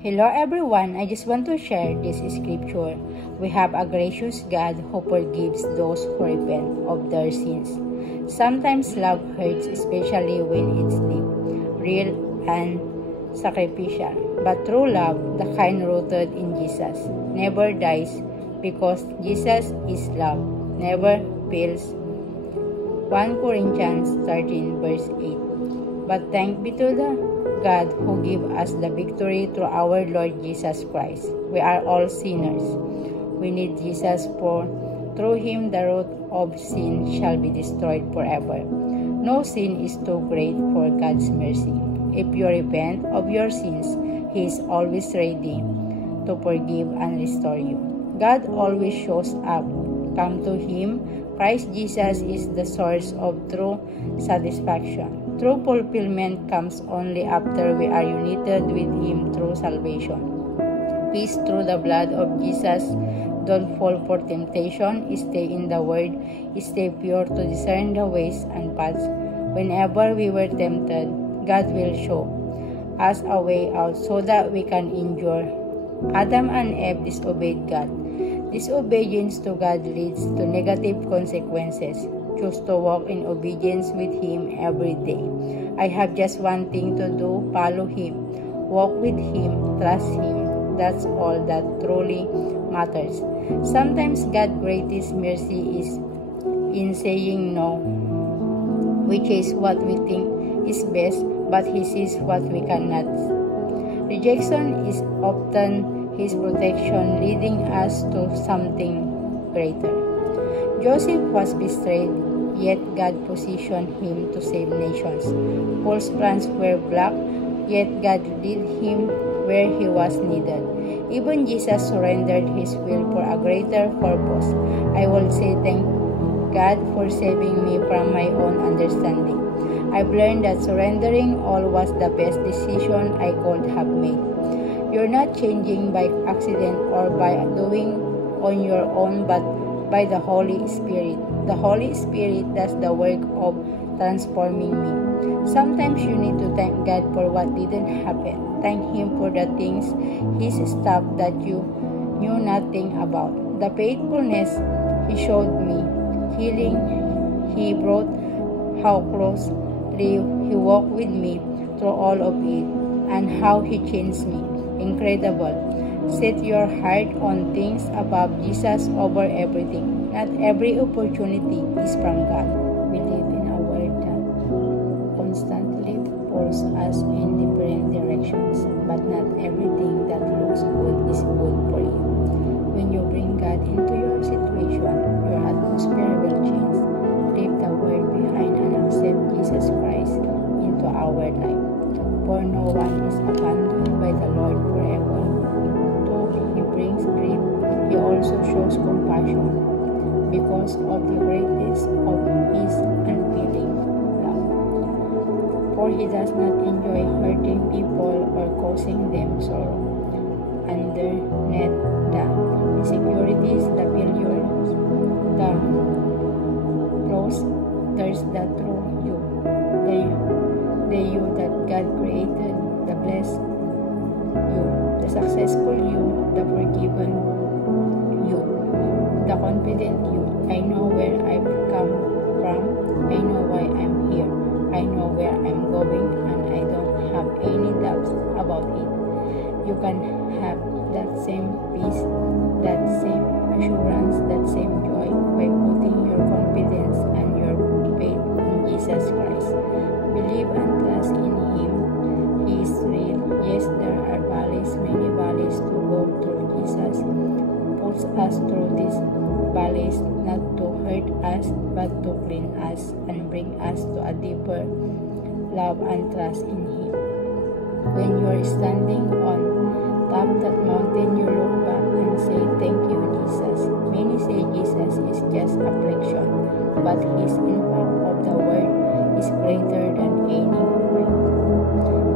Hello everyone, I just want to share this scripture. We have a gracious God who forgives those who repent of their sins. Sometimes love hurts, especially when it's deep, real, and sacrificial. But true love, the kind rooted in Jesus, never dies because Jesus is love, never fails. 1 Corinthians 13 verse 8. But thanks be to the God who gave us the victory through our Lord Jesus Christ. We are all sinners. We need Jesus, for through him the root of sin shall be destroyed forever. No sin is too great for God's mercy. If you repent of your sins, he is always ready to forgive and restore you. God always shows up. Come to him. Christ Jesus is the source of true satisfaction. True fulfillment comes only after we are united with him through salvation. Peace through the blood of Jesus. Don't fall for temptation. Stay in the word. Stay pure to discern the ways and paths. Whenever we were tempted, God will show us a way out so that we can endure. Adam and Eve disobeyed God. Disobedience to God leads to negative consequences. Choose to walk in obedience with him every day. I have just one thing to do: follow him, walk with him, trust him. That's all that truly matters. Sometimes God's greatest mercy is in saying no, which is what we think is best, but he sees what we cannot. Rejection is often his protection, leading us to something greater. Joseph was betrayed, yet God positioned him to save nations. Paul's plans were blocked, yet God led him where he was needed. Even Jesus surrendered his will for a greater purpose. I will say thank God for saving me from my own understanding. I've learned that surrendering all was the best decision I could have made. You're not changing by accident or by doing on your own, but by the Holy Spirit. The Holy Spirit does the work of transforming me. Sometimes you need to thank God for what didn't happen. Thank him for the things he stopped that you knew nothing about. The faithfulness he showed me, healing he brought, how closely he walked with me through all of it, and how he changed me. Incredible. Set your heart on things above Jesus over everything. Not every opportunity is from God. We live in a world that constantly pulls us in different directions, but not everything that looks good is good for you. When you bring God into your situation, your atmosphere will change. Leave the world behind and accept Jesus Christ into our life. For no one is abandoned by the Lord forever. Though he brings grief, he also shows compassion because of the greatness of his unfailing love. For he does not enjoy hurting people or causing them sorrow. Underneath the insecurities, the failures, the flaws, there's the true you. The you that God created, the blessed you, the successful you, the forgiven you, the confident you. I know where I've come from, I know why I'm here, I know where I'm going, and I don't have any doubts about it. You can have that same peace, that same assurance, that same joy by putting your confidence and your faith in Jesus Christ. Believe and trust in him. He is real. Yes, there are valleys, many valleys to go through. Jesus puts us through these valleys not to hurt us, but to clean us and bring us to a deeper love and trust in him. When you are standing on top that mountain, you look back and say, thank you, Jesus. Many say Jesus is just affliction, but his impact of the word is greater than any mind.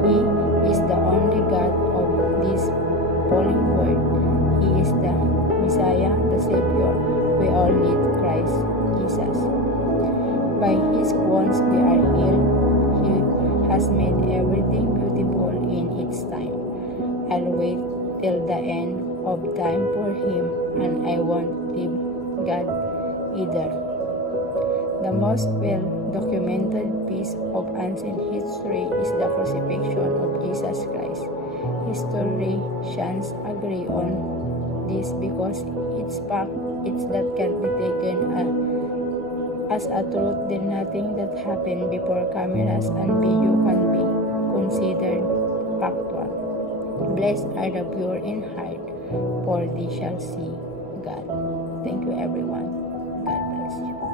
He is the only God of this fallen world. He is the Messiah, the Savior. We all need Christ Jesus. By his wounds we are healed. He has made everything beautiful in its time. I'll wait till the end of time for him, and I won't leave God either. The most well-documented piece of ancient history is the crucifixion of Jesus Christ. Historians agree on this because it's that can't be taken as a truth. Then nothing that happened before cameras and video can be considered factual. Blessed are the pure in heart, for they shall see God. Thank you, everyone. God bless you.